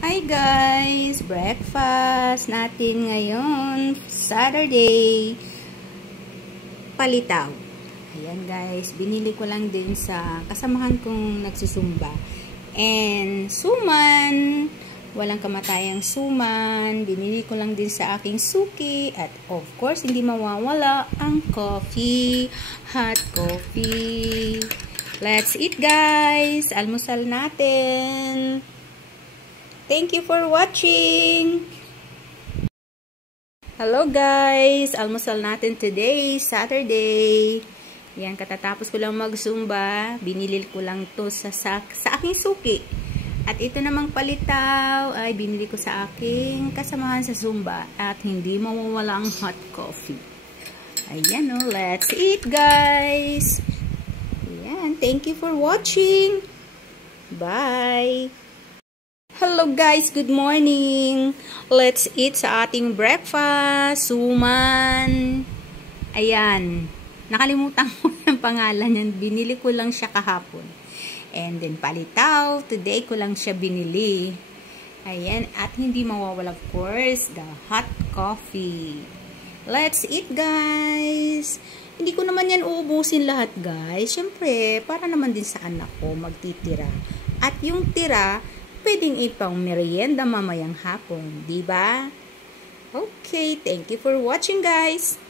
Hi guys! Breakfast natin ngayon, Saturday, palitaw. Ayan guys, binili ko lang din sa kasamahan kong nagsusumba. And suman, walang kamatayang suman, binili ko lang din sa aking suki. At of course, hindi mawawala ang coffee, hot coffee. Let's eat guys! Almusal natin! Thank you for watching! Hello guys! Almusal natin today, Saturday. Yan, katatapos ko lang mag-zumba. Binili ko lang to sa aking suki. At ito namang palitaw ay binili ko sa aking kasamahan sa zumba. At hindi mawawala ang hot coffee. Ayan o, let's eat guys! Ayan, thank you for watching! Bye! Hello guys, good morning. Let's eat sa ating breakfast. Suman. Ayan. Nakalimutan ko yung pangalan yan. Binili ko lang siya kahapon. And then palitaw. Today ko lang siya binili. Ayan. At hindi mawawala of course the hot coffee. Let's eat guys. Hindi ko naman yan uubusin lahat guys. Siyempre, para naman din sa anak ko magtitira. At yung tira, pwedeng ipang merienda mamayang hapon, di ba? Okay, thank you for watching guys.